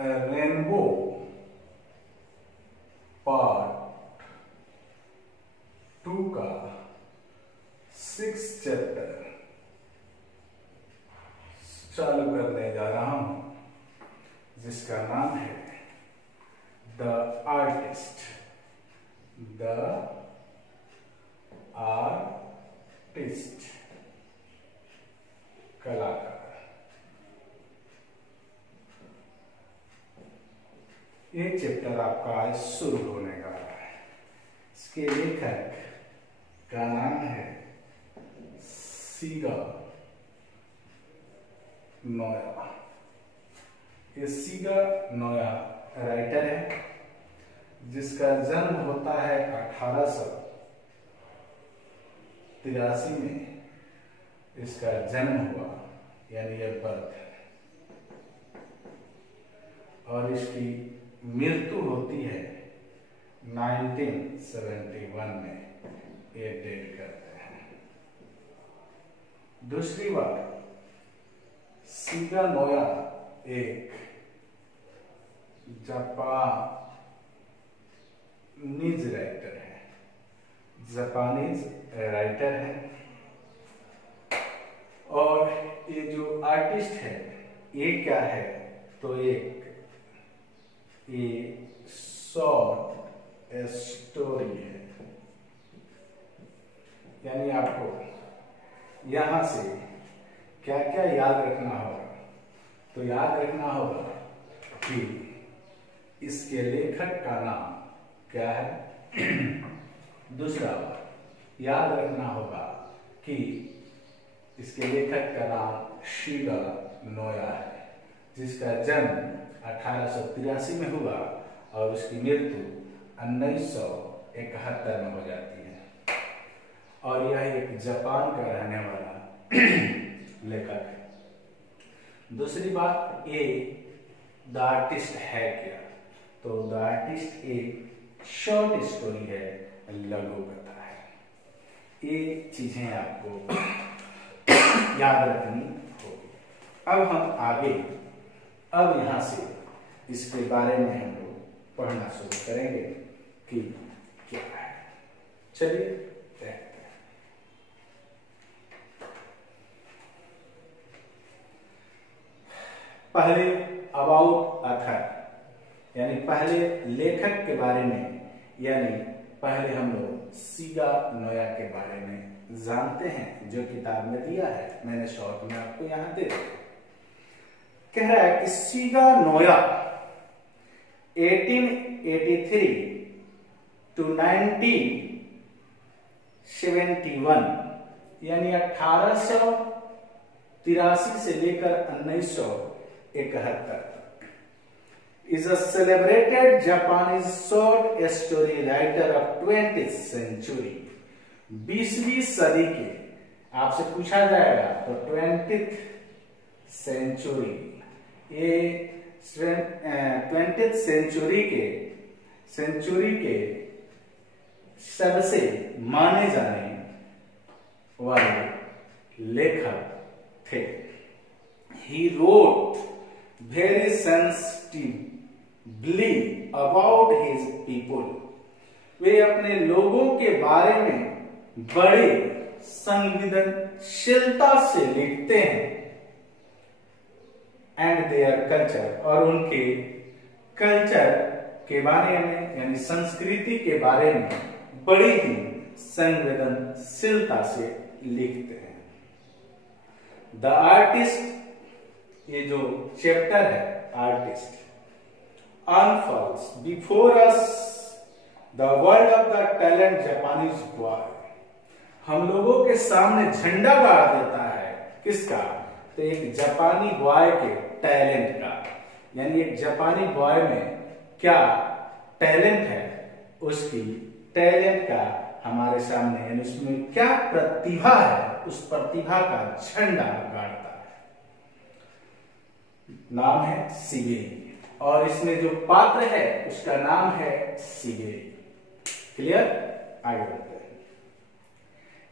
Rainbow part 2 का 6 chapter चालू करने जा रहा हूं, जिसका नाम है द आर्टिस्ट। द आर्टिस्ट, कलाकार। ये चैप्टर आपका आज शुरू होने जा रहा है। इसके लेखक का नाम है सीगा नोया। ये सीगा नोया राइटर है, जिसका जन्म होता है 1883 में। इसका जन्म हुआ, यानी ये बर्थ है, और इसकी मृत्यु होती है 1971 में। ये डेट करते हैं। दूसरी बात, सीगा नोया एक जापानीज राइटर है। जापानीज राइटर है, और ये जो आर्टिस्ट है ये क्या है, तो एक शॉर्ट स्टोरी है। यानी आपको यहां से क्या क्या याद रखना होगा, तो याद रखना होगा कि इसके लेखक का नाम क्या है। दूसरा याद रखना होगा कि इसके लेखक का नाम सीगा नोया है, जिसका जन्म 1883 में हुआ और उसकी मृत्यु 1971 में हो जाती है। और यह एक जापान का रहने वाला लेखक है। दूसरी बात, ये द आर्टिस्ट है क्या, तो द आर्टिस्ट एक शॉर्ट स्टोरी है, लघु कथा है। ये चीजें आपको याद रखनी होगी। अब हम आगे, अब यहां से इसके बारे में हम लोग पढ़ना शुरू करेंगे कि क्या है। चलिए देखते हैं। पहले अबाउट ऑथर, यानी पहले लेखक के बारे में, यानी पहले हम लोग सीगा नोया के बारे में जानते हैं, जो किताब में दिया है। मैंने शॉर्ट में आपको यहां दे दिया। कह रहा है कि सीगा नोया 1883 to 1971, यानी 1883 से लेकर 1971 is a celebrated Japanese short story writer of 20th century। 20वीं सदी के, आपसे पूछा जाएगा तो 20th सेंचुरी, ये 20th सेंचुरी के सबसे माने जाने वाले लेखक थे। He wrote very sensitively about his people। वे अपने लोगों के बारे में बड़े संवेदनशीलता से लिखते हैं। एंड देयर कल्चर, और उनके कल्चर के बारे में, यानी संस्कृति के बारे में बड़ी ही संवेदनशीलता से लिखते हैं। द आर्टिस्ट, ये जो चैप्टर है artist, unfolds before us the world of the talent Japanese boy. हम लोगों के सामने झंडा गाड़ देता है, किसका, तो एक जापानी बॉय के टैलेंट का। यानी एक जापानी बॉय में क्या टैलेंट है, उसकी टैलेंट का हमारे सामने, यानी उसमें क्या प्रतिभा है, उस प्रतिभा का झंडा गाड़ता है। नाम है सीगेई, और इसमें जो पात्र है उसका नाम है सीगेई। क्लियर? आगे बढ़ते हैं।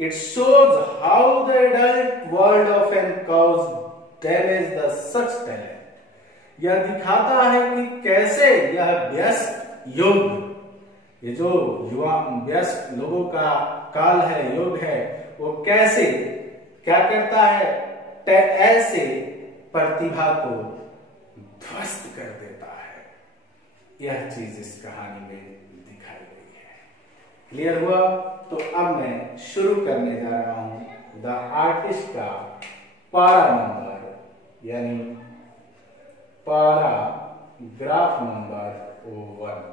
It shows how the adult world often causes damage the such talent। यह दिखाता है कि कैसे यह व्यस्त युग, ये जो युवा व्यस्त लोगों का काल है, युग है, वो कैसे क्या करता है, ऐसे प्रतिभा को ध्वस्त कर देता है। यह चीज इस कहानी में दिखाई गई है। क्लियर हुआ? तो अब मैं शुरू करने जा रहा हूं द आर्टिस्ट का पारा नंबर, यानी paragraph number 1।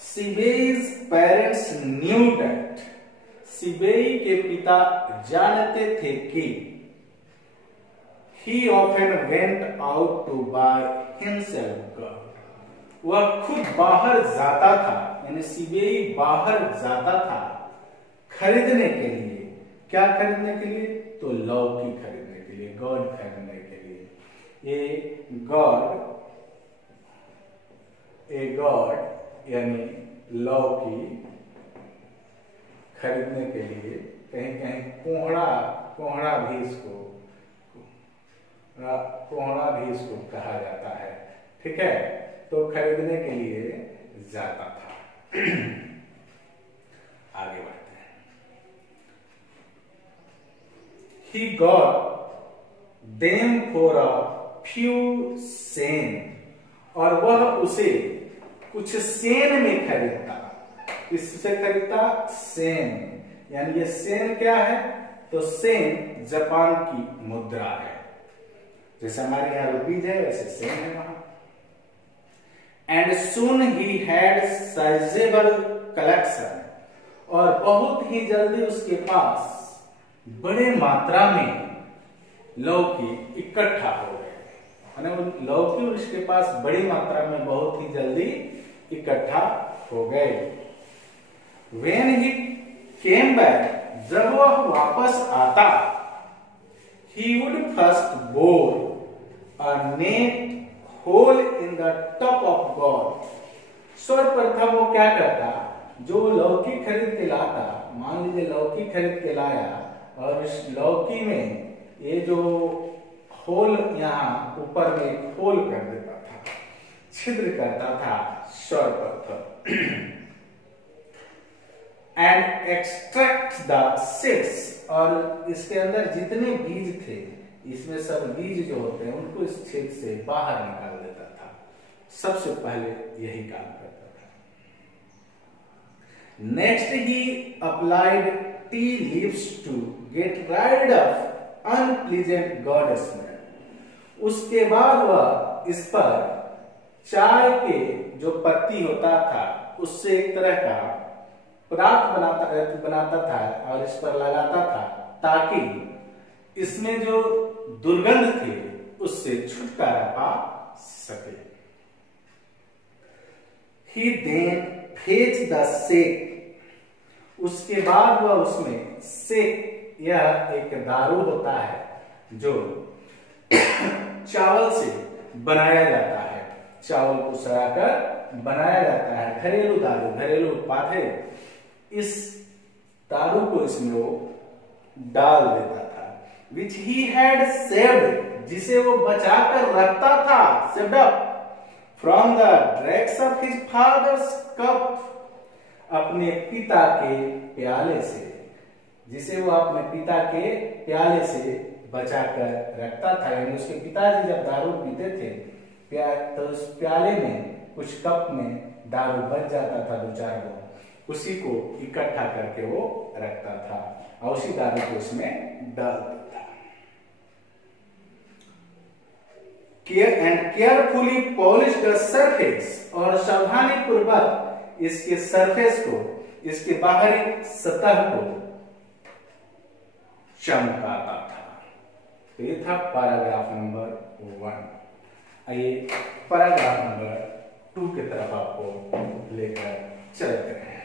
सिबेई's parents knew that, सिबेई के पिता जानते थे कि he often went out to buy himself gold, वह खुद बाहर जाता था, यानी सिबेई बाहर जाता था खरीदने के लिए। क्या खरीदने के लिए? तो लौकी खरीदने के लिए, गॉड खरीदने के लिए। ये गॉड यानी लौकी खरीदने के लिए, कहीं कहीं कोहड़ा भी इसको कहा जाता है। ठीक है, तो खरीदने के लिए जाता था। आगे बढ़ते हैं। He got them for a few sen, और वह उसे कुछ सेन में खरीदता। किससे खरीदता? सेन, यानी ये सेन क्या है? तो सेन जापान की मुद्रा है। जैसे हमारे यहाँ रुपीज है, वैसे सेन है वहां। And soon he had sizeable collection, और बहुत ही जल्दी उसके पास बड़े मात्रा में लौकी इकट्ठा हो गए। लौकी उसके पास बड़ी मात्रा में बहुत ही जल्दी इकट्ठा हो गए। When he came back, जब वह वापस आता, he would first bore a net hole in the top of gourd. सर्वप्रथम वो क्या करता? जो लौकी खरीद के लाता, मान लीजिए लौकी खरीद के लाया, और इस लौकी में ये जो होल, यहाँ ऊपर में एक होल कर देता था, छिद्र करता था सर्वप्रथम। एंड एक्सट्रैक्ट द सीड्स, और इसके अंदर जितने बीज थे, इसमें सब बीज जो होते हैं उनको इस छेद से बाहर निकाल देता था। सबसे पहले यही काम करता था। नेक्स्ट ही applied tea leaves to get rid of unpleasant god smell. उसके बाद वह इस पर चाय के जो पत्ती होता था उससे एक तरह का पदार्थ बनाता था और इस पर लगाता था, ताकि इसमें जो दुर्गंध थी उससे छुटकारा पा सके। He then fetched the shake, उसके बाद वह उसमें शेक, यह एक दारू होता है जो चावल से बनाया जाता है। चावल को सड़ाकर बनाया जाता है, घरेलू दारू, घरेलू उत्पाद है। इस दारू को इसमें वो डाल देता था। Which he had saved, जिसे वो बचाकर रखता था, saved up from the dregs of his father's cup, अपने पिता के प्याले से, जिसे वो अपने पिता के प्याले से बचाकर रखता था। यानी उसके पिताजी जब दारू पीते थे तो उस प्याले में, कुछ कप में दारू बच जाता था, दो चार गो, उसी को इकट्ठा करके वो रखता था और उसी दारू को उसमें डालता था। केयरफुली पॉलिश द सरफेस, और सावधानी पूर्वक इसके सरफेस को, इसके बाहरी सतह को चमकाता था। तो ये था पैराग्राफ नंबर 1। आइए पैराग्राफ नंबर 2 की तरफ आपको लेकर चलते हैं।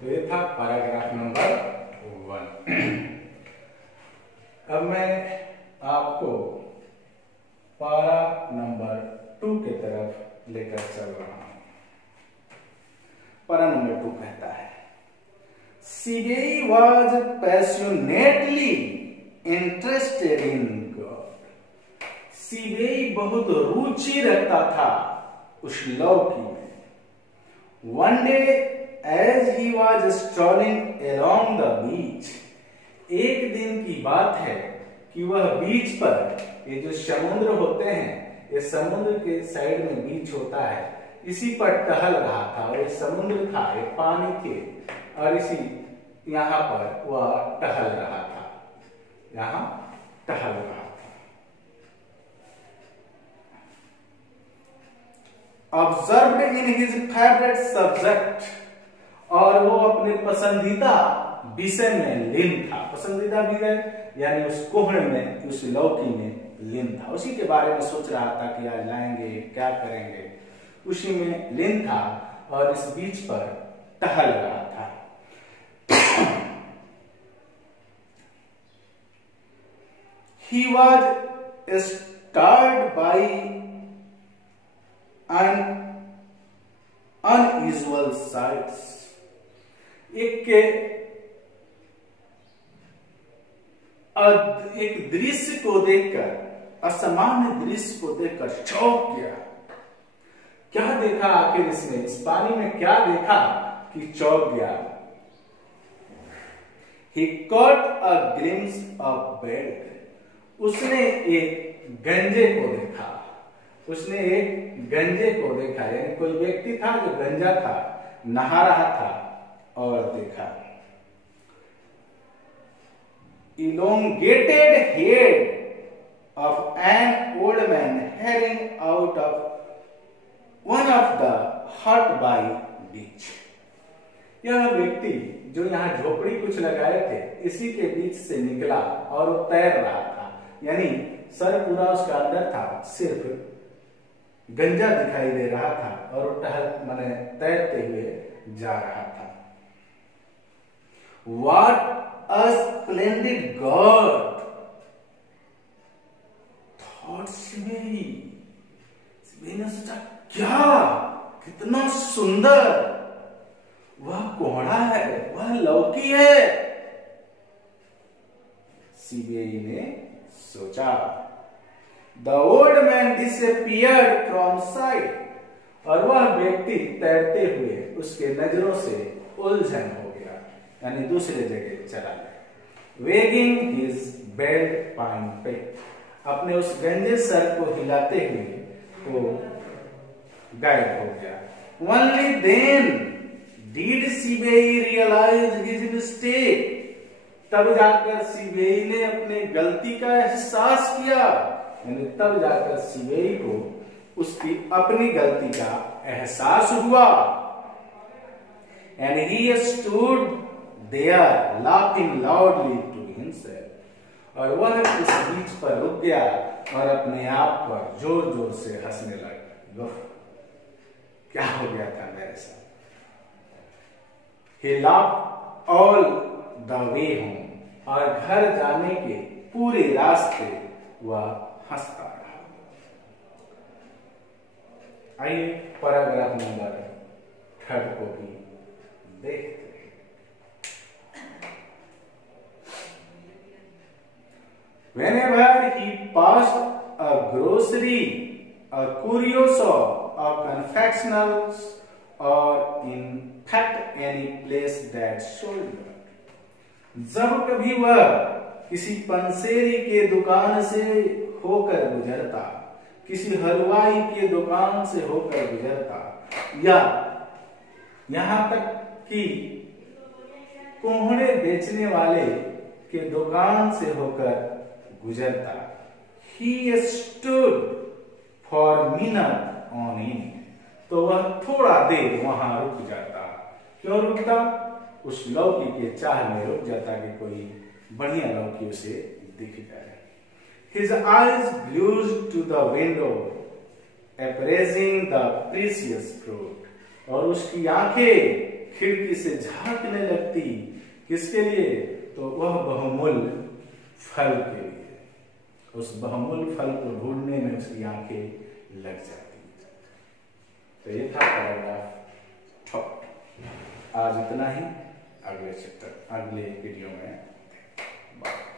तो ये था पैराग्राफ नंबर 1। अब मैं आपको पैरा नंबर 2 की तरफ लेकर चल रहा हूं। पैरा नंबर 2 कहता है, Shigei was passionately interested in God. Shigei बहुत रुचि रखता था उस लौकी में। One day as he was strolling along the beach, एक दिन की बात है कि वह बीच पर, ये जो समुद्र होते हैं, ये समुद्र के साइड में बीच होता है, इसी पर टहल रहा था। और ये समुद्र था, ये पानी थे, और इसी यहाँ पर वह टहल रहा था, यहाँ टहल रहा था। Observed in his favourite subject, और वो अपने पसंदीदा विषय में लीन था। पसंदीदा विषय यानी उस कोहड़े में, उस लौकी में लीन था, उसी के बारे में सोच रहा था कि आज लाएंगे, क्या करेंगे, उसी में लीन था और इस बीच पर टहल रहा था। He was stirred by an unusual sights, एक दृश्य को देखकर, असामान्य दृश्य को देखकर चौंक गया। क्या देखा आखिर इसने, इस पानी में क्या देखा कि चौंक गया। He caught a glimpse of bed, उसने एक गंजे को देखा। उसने एक गंजे को देखा, यानी कोई व्यक्ति था जो गंजा था, नहा रहा था और देखा। Elongated head of an old man heading out of one of the hut by beach, यह व्यक्ति जो यहाँ झोपड़ी कुछ लगाए थे, इसी के बीच से निकला और वो तैर रहा था, यानी सर पूरा उसका अंदर था, सिर्फ गंजा दिखाई दे रहा था और माने तैरते हुए जा रहा था। What a splendid God, thought Shimei। शिमेई ने सोचा, क्या, कितना सुंदर, वह कोहड़ा है, वह लौकी है। शिमेई ने सोचा। The old man disappeared from sight, और वह व्यक्ति तैरते हुए उसके नजरों से उलझन हो गया, यानी दूसरे जगह चला गया। Wagging his bald pine peak, अपने उस गंजे सर को हिलाते हुए वो गायब हो गया। Only then did शिमेई realize his mistake, तब जाकर शिमेई ने अपने गलती का एहसास किया, यानी तब जाकर शिमेई को उसकी अपनी गलती का एहसास हुआ। And he stood there laughing loudly to himself, और वह इस बीच पर रुक गया और अपने आप पर जोर जोर से हंसने लगा। क्या हो गया था मेरे साथ। He laughed all the way home, और घर जाने के पूरे रास्ते वह हंसता रहा। आइए पैराग्राफ नंबर 3 को भी देखते हैं। Whenever he passed a grocery, a curio shop, a confectioner's, or in fact any place that sold it, जब कभी वह किसी पंसेरी के दुकान से होकर गुजरता, किसी हलवाई के दुकान से होकर गुजरता, या यहाँ तक कि कोहड़े बेचने वाले के दुकान से होकर गुजरता, he stood for minute on it, तो वह थोड़ा देर वहां रुक जाता। क्यों रुकता? उस लौकी के चाह में रुक जाता कि कोई बढ़िया लौकी उसे दिख जाए। His eyes glued to the window, appraising the precious fruit, और उसकी आंखें खिड़की से झांकने लगती, किसके लिए? तो वह बहुमूल्य फल के लिए। उस बहुमूल्य फल को ढूंढने में उसकी आंखें लग जाती। तो ये था पैराग्राफ 4। आज इतना ही, अगले वीडियो में बात।